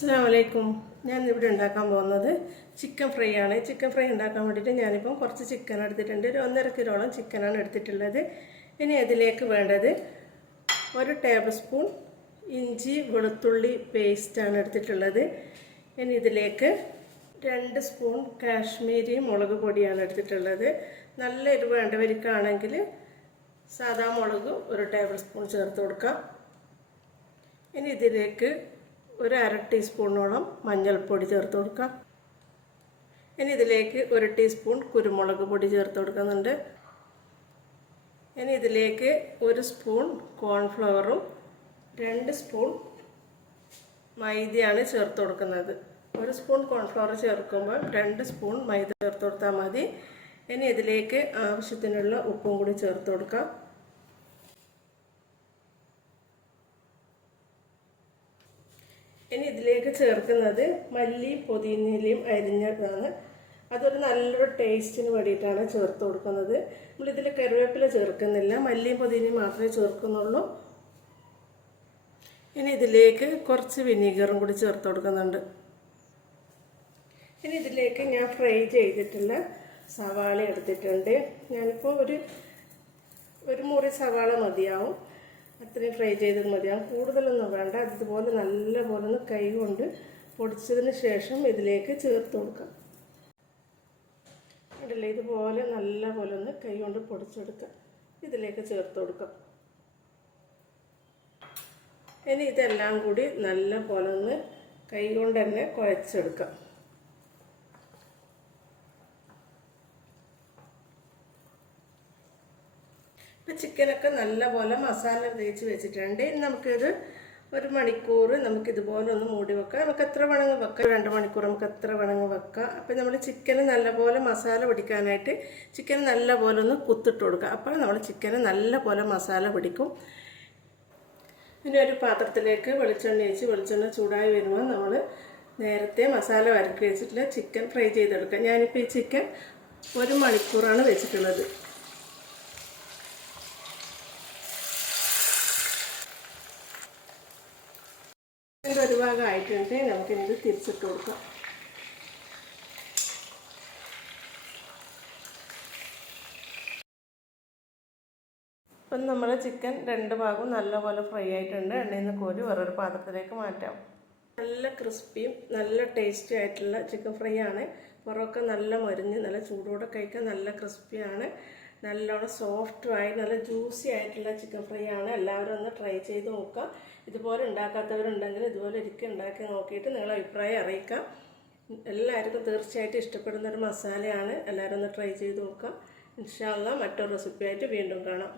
അസ്സാം വലൈക്കും ഞാൻ ഇവിടെ ഉണ്ടാക്കാൻ പോകുന്നത് ചിക്കൻ ഫ്രൈ ആണ് ചിക്കൻ ഫ്രൈ ഉണ്ടാക്കാൻ വേണ്ടിയിട്ട് ഞാനിപ്പം കുറച്ച് ചിക്കൻ എടുത്തിട്ടുണ്ട്. ഒരു ഒന്നര കിലോളം ചിക്കനാണ് എടുത്തിട്ടുള്ളത്. ഇനി അതിലേക്ക് വേണ്ടത് ഒരു ടേബിൾ സ്പൂൺ ഇഞ്ചി വെളുത്തുള്ളി പേസ്റ്റാണ് എടുത്തിട്ടുള്ളത്. ഇനി ഇതിലേക്ക് രണ്ട് സ്പൂൺ കാശ്മീരി മുളക് പൊടിയാണ് എടുത്തിട്ടുള്ളത്. നല്ല എരിവ് വേണ്ടവർക്കാണെങ്കിൽ സാധാ മുളക് ഒരു ടേബിൾ സ്പൂൺ ചേർത്ത് കൊടുക്കാം. ഇനി ഇതിലേക്ക് ഒരു അര ടീസ്പൂണോളം മഞ്ഞൾപ്പൊടി ചേർത്ത് കൊടുക്കാം. ഇനി ഇതിലേക്ക് ഒരു ടീസ്പൂൺ കുരുമുളക് പൊടി ചേർത്ത് കൊടുക്കുന്നുണ്ട്. ഇനി ഇതിലേക്ക് ഒരു സ്പൂൺ കോൺഫ്ലവറും രണ്ട് സ്പൂൺ മൈദയാണ് ചേർത്ത് കൊടുക്കുന്നത്. ഒരു സ്പൂൺ കോൺഫ്ലവർ ചേർക്കുമ്പോൾ രണ്ട് സ്പൂൺ മൈദ ചേർത്ത് കൊടുത്താൽ മതി. ഇനി ഇതിലേക്ക് ആവശ്യത്തിനുള്ള ഉപ്പും കൂടി ചേർത്ത് കൊടുക്കാം. ഇനി ഇതിലേക്ക് ചേർക്കുന്നത് മല്ലിയും പുതിനയിലയും അരിഞ്ഞതാണ്. അതൊരു നല്ലൊരു ടേസ്റ്റിന് വേണ്ടിയിട്ടാണ് ചേർത്ത് കൊടുക്കുന്നത്. നമ്മളിതിൽ കറിവേപ്പില ചേർക്കുന്നില്ല. മല്ലിയും പുതിനയും മാത്രമേ ചേർക്കുന്നുള്ളൂ. ഇനി ഇതിലേക്ക് കുറച്ച് വിനീഗറും കൂടി ചേർത്ത് കൊടുക്കുന്നുണ്ട്. ഇനി ഇതിലേക്ക് ഞാൻ ഫ്രൈ ചെയ്തിട്ടുള്ള സവാള എടുത്തിട്ടുണ്ട്. ഞാനിപ്പോൾ ഒരു ഒരു മുറി സവാള മതിയാവും. അത്രയും ഫ്രൈ ചെയ്തത് മതിയാവും കൂടുതലൊന്നും വേണ്ട. അതുപോലെ നല്ലപോലെ ഒന്ന് കൈ കൊണ്ട് പൊടിച്ചതിന് ശേഷം ഇതിലേക്ക് ചേർത്ത് കൊടുക്കാം. കണ്ടില്ലേ? ഇതുപോലെ നല്ലപോലെ ഒന്ന് കൈ കൊണ്ട് പൊടിച്ചെടുക്കാം ഇതിലേക്ക് ചേർത്ത് കൊടുക്കാം. ഇനി ഇതെല്ലാം കൂടി നല്ല പോലെ ഒന്ന് കൈ കൊണ്ട് തന്നെ കുഴച്ചെടുക്കാം. ഇപ്പം ചിക്കനൊക്കെ നല്ലപോലെ മസാല തേച്ച് വെച്ചിട്ടുണ്ട്. ഇനി നമുക്കിത് ഒരു മണിക്കൂർ നമുക്കിതുപോലെ ഒന്ന് മൂടി വെക്കാം. നമുക്ക് എത്ര വേണമെങ്കിൽ വെക്കാം. രണ്ട് മണിക്കൂർ നമുക്ക് എത്ര വേണമെങ്കിൽ വെക്കാം. അപ്പം നമ്മൾ ചിക്കന് നല്ലപോലെ മസാല പിടിക്കാനായിട്ട് ചിക്കൻ നല്ലപോലെ ഒന്ന് കുത്തിട്ട് കൊടുക്കുക. അപ്പോൾ നമ്മൾ ചിക്കന് നല്ലപോലെ മസാല പിടിക്കും. ഇനി ഒരു പാത്രത്തിലേക്ക് വെളിച്ചെണ്ണ ഒഴിച്ച് വെളിച്ചെണ്ണ ചൂടായി വരുമ്പോൾ നമ്മൾ നേരത്തെ മസാല വരക്കി വെച്ചിട്ടുള്ള ചിക്കൻ ഫ്രൈ ചെയ്തെടുക്കാം ഞാനിപ്പോൾ ഈ ചിക്കൻ ഒരു മണിക്കൂറാണ് വെച്ചിട്ടുള്ളത്. ഇതിന്റെ ഒരു ഭാഗം ആയിട്ടുണ്ട് നമുക്കിത് തിരിച്ചിട്ട് കൊടുക്കാം. ഇപ്പം നമ്മൾ ചിക്കൻ രണ്ട് ഭാഗവും നല്ലപോലെ ഫ്രൈ ആയിട്ടുണ്ട്. എണ്ണയിൽ നിന്ന് കോരി വേറൊരു പാത്രത്തിലേക്ക് മാറ്റാം. നല്ല ക്രിസ്പിയും നല്ല ടേസ്റ്റി ആയിട്ടുള്ള ചിക്കൻ ഫ്രൈ ആണ്. പുറമൊക്കെ നല്ല മരിഞ്ഞ് നല്ല ചൂടോടെ കഴിക്കാൻ നല്ല ക്രിസ്പിയാണ്. നല്ലോണം സോഫ്റ്റുമായി നല്ല ജ്യൂസി ആയിട്ടുള്ള ചിക്കൻ ഫ്രൈ ആണ്. എല്ലാവരും ഒന്ന് ട്രൈ ചെയ്ത് നോക്കുക. ഇതുപോലെ ഉണ്ടാക്കാത്തവരുണ്ടെങ്കിൽ ഇതുപോലെ ഒരിക്കൽ ഉണ്ടാക്കി നോക്കിയിട്ട് നിങ്ങളെ അഭിപ്രായം അറിയിക്കാം. എല്ലാവർക്കും തീർച്ചയായിട്ടും ഇഷ്ടപ്പെടുന്ന ഒരു മസാലയാണ്. എല്ലാവരും ഒന്ന് ട്രൈ ചെയ്ത് നോക്കുക. ഇൻഷാല്ല മറ്റൊരു റെസിപ്പിയായിട്ട് വീണ്ടും കാണാം.